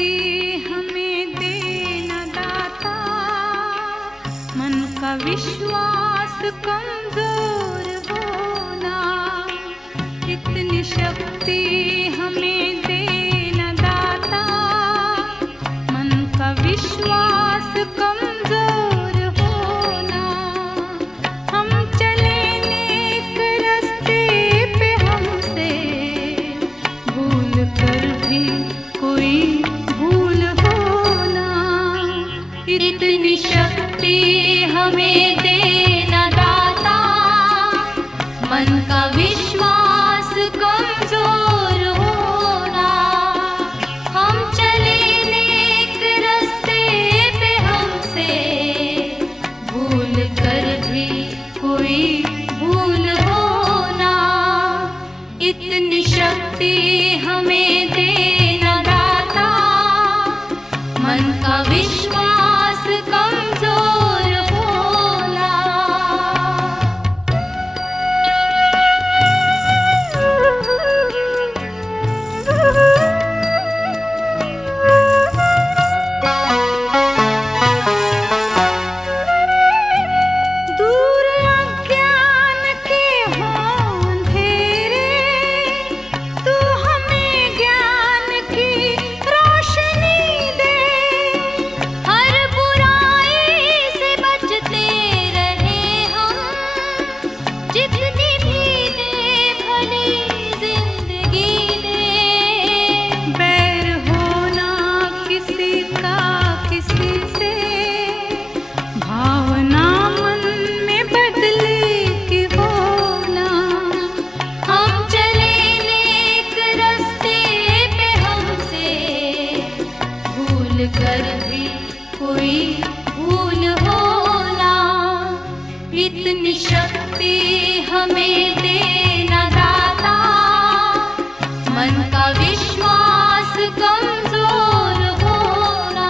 शक्ति हमें देना दाता, मन का विश्वास कमजोर होना। इतनी शक्ति हमें देना दाता, मन का विश्वास कमजोर होना। हम चले नेक रास्ते पे, हमसे भूल कर भी कोई भूल होना। इतनी शक्ति हमें देना दाता, मन का विश्वास कमजोर होना। हम चले नेक रास्ते पे, हमसे भूल कर भी कोई भूल होना। इतनी शक्ति हमें देना दाता, मन का विश्वास कमजोर होना। दूर अज्ञान के हों अंधेरे, तू हमें ज्ञान की रोशनी दे। हर बुराई से बचते रहे हम, जितनी भी दे भली जिंदगी दे। बैर होना किसी का किसी से, भावना मन में बदले की होना। हम चले नेक रास्ते पे, हमसे भूल कर भी कोई भूल होना। इतनी शक्ति हमें देना दाता, मन का विश्वास कमजोर होना।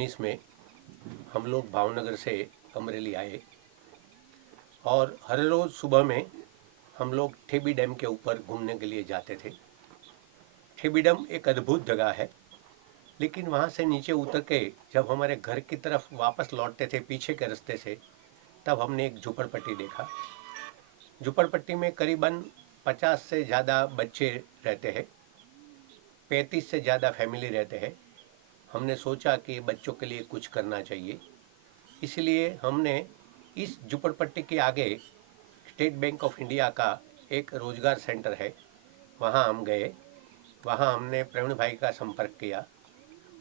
2019 में हम लोग भावनगर से अमरेली आए और हर रोज़ सुबह में हम लोग ठेबी डैम के ऊपर घूमने के लिए जाते थे। ठेबी डैम एक अद्भुत जगह है, लेकिन वहाँ से नीचे उतर के जब हमारे घर की तरफ वापस लौटते थे पीछे के रास्ते से, तब हमने एक झुपड़पट्टी देखा। झुपड़पट्टी में करीबन 50 से ज़्यादा बच्चे रहते हैं, 35 से ज़्यादा फैमिली रहते हैं। हमने सोचा कि बच्चों के लिए कुछ करना चाहिए, इसलिए हमने इस झुपड़पट्टी के आगे स्टेट बैंक ऑफ इंडिया का एक रोज़गार सेंटर है, वहाँ हम गए। वहाँ हमने प्रवीण भाई का संपर्क किया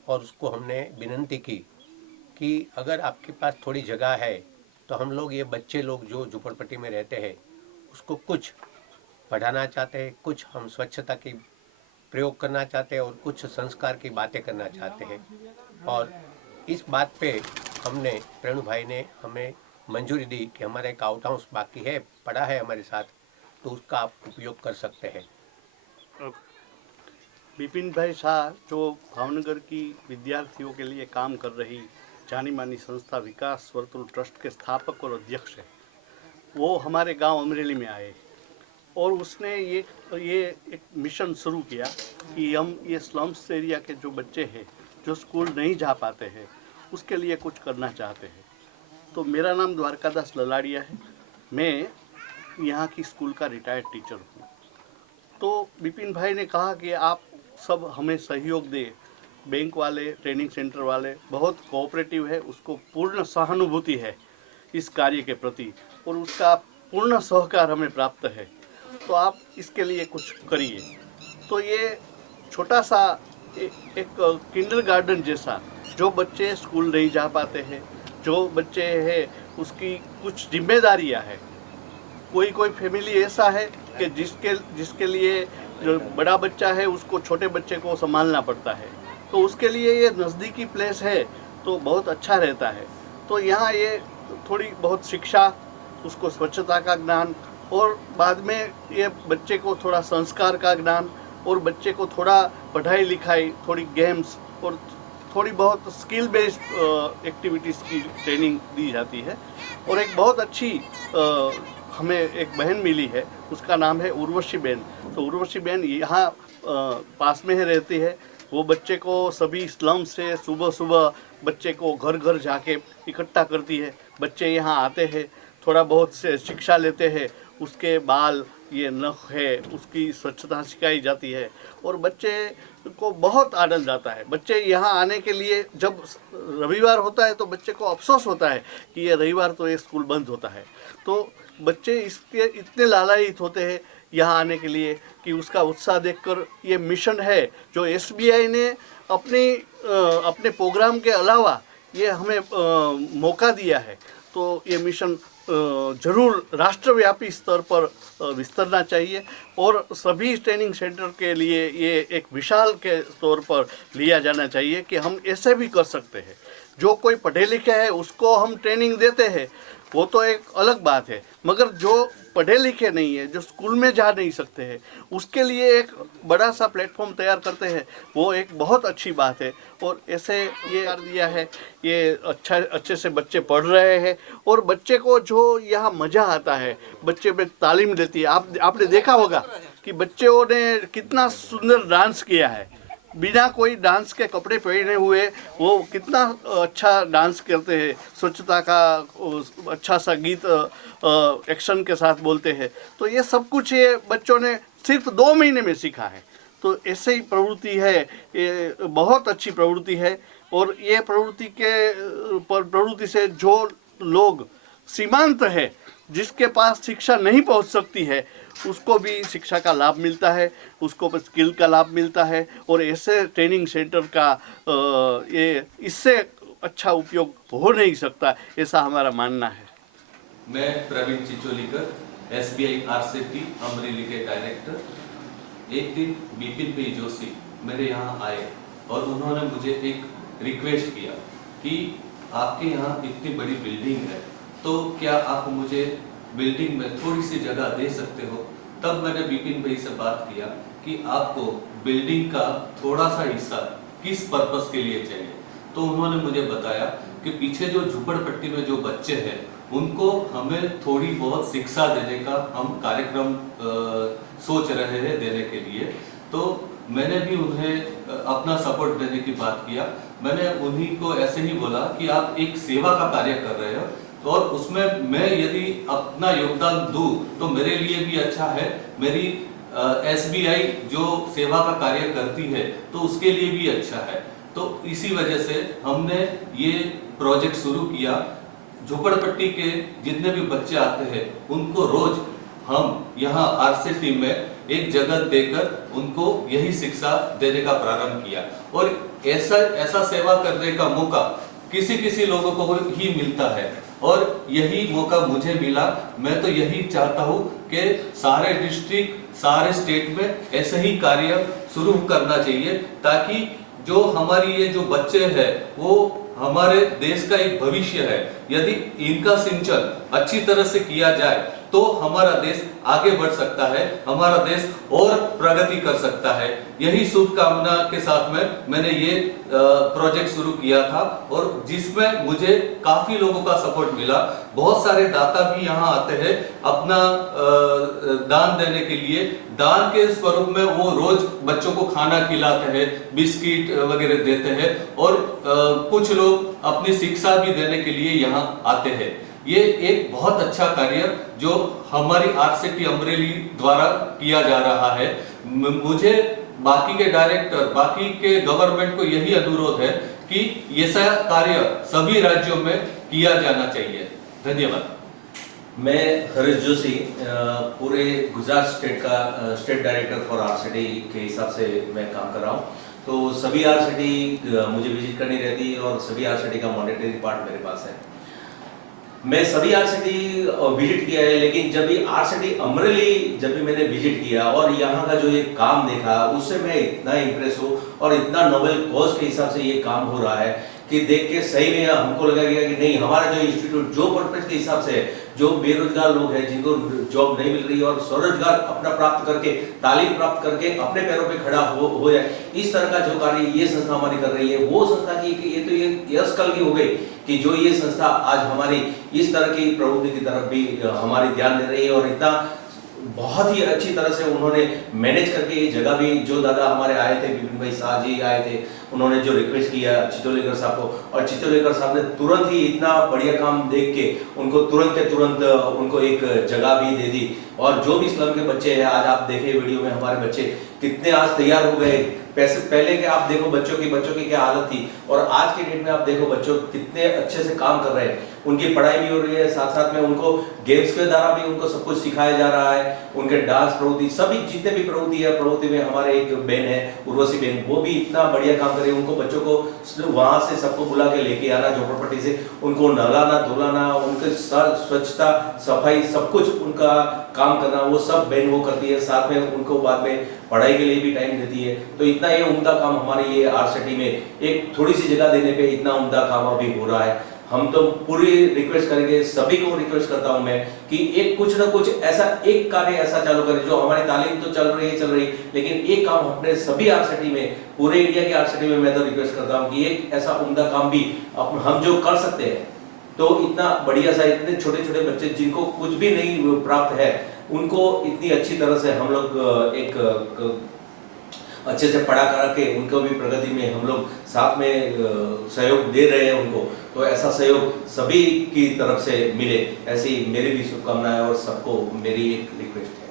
और उसको हमने विनती की कि अगर आपके पास थोड़ी जगह है तो हम लोग ये बच्चे लोग जो झुपड़पट्टी में रहते हैं उसको कुछ पढ़ाना चाहते हैं, कुछ हम स्वच्छता की प्रयोग करना चाहते हैं और कुछ संस्कार की बातें करना चाहते हैं। और इस बात पे हमने प्रवीण भाई ने हमें मंजूरी दी कि हमारा एक आउट हाउस बाकी है, पड़ा है हमारे साथ, तो उसका आप उपयोग कर सकते हैं। विपिन भाई शाह जो भावनगर की विद्यार्थियों के लिए काम कर रही जानी मानी संस्था विकास वर्तुल ट्रस्ट के स्थापक और अध्यक्ष है, वो हमारे गांव अमरेली में आए और उसने ये एक मिशन शुरू किया कि हम ये स्लम्स एरिया के जो बच्चे हैं जो स्कूल नहीं जा पाते हैं उसके लिए कुछ करना चाहते हैं। तो मेरा नाम द्वारकादास ललाड़िया है, मैं यहाँ की स्कूल का रिटायर्ड टीचर हूँ। तो विपिन भाई ने कहा कि आप सब हमें सहयोग दें। बैंक वाले, ट्रेनिंग सेंटर वाले बहुत कोऑपरेटिव है, उसको पूर्ण सहानुभूति है इस कार्य के प्रति और उसका पूर्ण सहकार हमें प्राप्त है, तो आप इसके लिए कुछ करिए। तो ये छोटा सा एक किंडरगार्टन जैसा, जो बच्चे स्कूल नहीं जा पाते हैं, जो बच्चे हैं उसकी कुछ जिम्मेदारियां हैं। कोई फैमिली ऐसा है कि जिसके लिए जो बड़ा बच्चा है उसको छोटे बच्चे को संभालना पड़ता है, तो उसके लिए ये नज़दीकी प्लेस है तो बहुत अच्छा रहता है। तो यहाँ ये थोड़ी बहुत शिक्षा, उसको स्वच्छता का ज्ञान और बाद में ये बच्चे को थोड़ा संस्कार का ज्ञान और बच्चे को थोड़ा पढ़ाई लिखाई, थोड़ी गेम्स और थोड़ी बहुत स्किल बेस्ड एक्टिविटीज़ की ट्रेनिंग दी जाती है। और एक बहुत अच्छी हमें एक बहन मिली है, उसका नाम है उर्वशी बहन। तो उर्वशी बहन यहाँ पास में ही रहती है। वो बच्चे को सभी स्लम से सुबह सुबह बच्चे को घर घर जाके इकट्ठा करती है। बच्चे यहाँ आते हैं, थोड़ा बहुत से शिक्षा लेते हैं, उसके बाल, ये नख है, उसकी स्वच्छता सिखाई जाती है और बच्चे को बहुत आनंद आता है। बच्चे यहाँ आने के लिए, जब रविवार होता है तो बच्चे को अफसोस होता है कि ये रविवार तो ये स्कूल बंद होता है, तो बच्चे इसके इतने लालायित होते हैं यहाँ आने के लिए कि उसका उत्साह देखकर ये मिशन है जो SBI ने अपने प्रोग्राम के अलावा ये हमें मौका दिया है। तो ये मिशन जरूर राष्ट्रव्यापी स्तर पर विस्तरना चाहिए और सभी ट्रेनिंग सेंटर के लिए ये एक विशाल के तौर पर लिया जाना चाहिए कि हम ऐसे भी कर सकते हैं। जो कोई पढ़े लिखे है उसको हम ट्रेनिंग देते हैं, वो तो एक अलग बात है, मगर जो पढ़े लिखे नहीं है, जो स्कूल में जा नहीं सकते हैं, उसके लिए एक बड़ा सा प्लेटफॉर्म तैयार करते हैं, वो एक बहुत अच्छी बात है। और ऐसे ये कर दिया है, ये अच्छे से बच्चे पढ़ रहे हैं और बच्चे को जो यहाँ मज़ा आता है, बच्चे में तालीम लेती है। आपने देखा होगा कि बच्चों ने कितना सुंदर डांस किया है, बिना कोई डांस के कपड़े पहने हुए वो कितना अच्छा डांस करते हैं, स्वच्छता का अच्छा सा गीत एक्शन के साथ बोलते हैं। तो ये सब कुछ ये बच्चों ने सिर्फ 2 महीने में सीखा है। तो ऐसे ही प्रवृत्ति है, ये बहुत अच्छी प्रवृत्ति है। और ये प्रवृत्ति से जो लोग सीमांत है, जिसके पास शिक्षा नहीं पहुंच सकती है, उसको भी शिक्षा का लाभ मिलता है, उसको स्किल का लाभ मिलता है। और ऐसे ट्रेनिंग सेंटर का ये इससे अच्छा उपयोग हो नहीं सकता, ऐसा हमारा मानना है। मैं प्रवीण चिचोलीकर, SBI RCT अमरेली के डायरेक्टर। एक दिन विपिन भाई जोशी मेरे यहाँ आए और उन्होंने मुझे एक रिक्वेस्ट किया कि आपके यहाँ इतनी बड़ी बिल्डिंग है, तो क्या आप मुझे बिल्डिंग में थोड़ी सी जगह दे सकते हो। तब मैंने विपिन भाई से बात किया कि आपको बिल्डिंग का थोड़ा सा हिस्सा किस पर्पस के लिए चाहिए। तो तो उन्होंने मुझे बताया कि पीछे जो झुपड़पट्टी में जो बच्चे हैं उनको हमें थोड़ी बहुत शिक्षा देने का हम कार्यक्रम सोच रहे हैं देने के लिए। तो मैंने भी उन्हें अपना सपोर्ट देने की बात किया। मैंने उन्हीं को ऐसे ही बोला कि आप एक सेवा का कार्य कर रहे हो तो और उसमें मैं यदि अपना योगदान दूं तो मेरे लिए भी अच्छा है, मेरी SBI जो सेवा का कार्य करती है तो उसके लिए भी अच्छा है। तो इसी वजह से हमने ये प्रोजेक्ट शुरू किया। झोपड़पट्टी के जितने भी बच्चे आते हैं उनको रोज हम यहाँ RCT में एक जगह देकर उनको यही शिक्षा देने का प्रारंभ किया। और ऐसा सेवा करने का मौका किसी लोगों को ही मिलता है और यही मौका मुझे मिला। मैं तो यही चाहता हूँ कि सारे डिस्ट्रिक्ट, सारे स्टेट में ऐसे ही कार्य शुरू करना चाहिए ताकि जो हमारी ये जो बच्चे हैं वो हमारे देश का एक भविष्य है। यदि इनका सिंचन अच्छी तरह से किया जाए तो हमारा देश आगे बढ़ सकता है, हमारा देश और प्रगति कर सकता है। यही शुभकामना के साथ में मैंने ये प्रोजेक्ट शुरू किया था और जिसमें मुझे काफी लोगों का सपोर्ट मिला। बहुत सारे दाता भी यहाँ आते हैं अपना दान देने के लिए। दान के स्वरूप में वो रोज बच्चों को खाना खिलाते हैं, बिस्किट वगैरह देते हैं और कुछ लोग अपनी शिक्षा भी देने के लिए यहाँ आते हैं। ये एक बहुत अच्छा कार्य जो हमारी RCT अमरेली द्वारा किया जा रहा है। मुझे बाकी के डायरेक्टर, बाकी के गवर्नमेंट को यही अनुरोध है कि ऐसा कार्य सभी राज्यों में किया जाना चाहिए। धन्यवाद। मैं हरीश जोशी पूरे Gujarat state director for RCT के हिसाब से मैं काम कर रहा हूँ। तो सभी RCT मुझे विजिट करनी रहती है और सभी RCT का मॉनिटरिंग पार्ट मेरे पास है। मैं सभी RCT विजिट किया है, लेकिन जब भी RCT अमरेली जब भी मैंने विजिट किया और यहाँ का जो ये काम देखा उससे मैं इतना इम्प्रेस हूँ और इतना नोबेल कॉज के हिसाब से ये काम हो रहा है कि देख के सही में हमको लगा गया कि नहीं, हमारा जो इंस्टीट्यूट जो पर्पज के हिसाब से जो बेरोजगार लोग हैं जिनको जॉब नहीं मिल रही और स्वरोजगार अपना प्राप्त करके, तालीम प्राप्त करके अपने पैरों पे खड़ा हो जाए, इस तरह का जो कार्य ये संस्था हमारी कर रही है वो संस्था की ये तो ये यश कल की हो गई कि जो ये संस्था आज हमारी इस तरह की प्रवृत्ति की तरफ भी हमारी ध्यान दे रही है और इतना बहुत ही अच्छी तरह से उन्होंने मैनेज करके ये जगह भी, जो दादा हमारे आए थे, विपिन भाई शाह जी आए थे, उन्होंने जो रिक्वेस्ट किया चिचोलीकर साहब को और चिचोलीकर साहब ने तुरंत ही इतना बढ़िया काम देख के उनको तुरंत के तुरंत उनको एक जगह भी दे दी। और जो भी स्लम के बच्चे हैं, आज आप देखे वीडियो में हमारे बच्चे कितने आज तैयार हो गए। पहले के आप देखो बच्चों की क्या हालत थी और आज के डेट में आप देखो बच्चों कितने अच्छे से काम कर रहे हैं। उनकी पढ़ाई भी हो रही है, साथ साथ में उनको गेम्स के द्वारा भी उनको सब कुछ सिखाया जा रहा है। उनके डांस प्रवृत्ति सभी जितने भी प्रवृत्ति है, प्रवृत्ति में हमारे एक बहन है उर्वशी बहन, वो भी इतना बढ़िया काम करे। उनको बच्चों को वहां से सबको बुला के लेके आना झोपड़पट्टी से, उनको नहलाना धुलाना, उनके स्वच्छता सफाई सब कुछ उनका काम करना वो सब बहन वो करती है। साथ में उनको बाद में पढ़ाई के लिए भी टाइम देती है। तो इतना ये उम्दा काम हमारे ये RCT में एक थोड़ी सी जगह देने पे इतना उम्दा काम अभी हो रहा है। हम तो पूरी रिक्वेस्ट करेंगे, सभी को रिक्वेस्ट करता हूं मैं कि एक कुछ ना कुछ ऐसा एक कार्य ऐसा चालू करें। जो हमारी तालीम तो चल रही, लेकिन एक काम अपने सभी RCT में, पूरे इंडिया के RCT में मैं तो रिक्वेस्ट करता हूं कि एक ऐसा उम्दा काम भी हम जो कर सकते हैं। तो इतना बढ़िया सा, इतने छोटे छोटे बच्चे जिनको कुछ भी नहीं प्राप्त है, उनको इतनी अच्छी तरह से हम लोग एक अच्छे से पढ़ा करके उनको भी प्रगति में हम लोग साथ में सहयोग दे रहे हैं उनको। तो ऐसा सहयोग सभी की तरफ से मिले, ऐसी मेरी भी शुभकामनाएं और सबको मेरी एक रिक्वेस्ट है।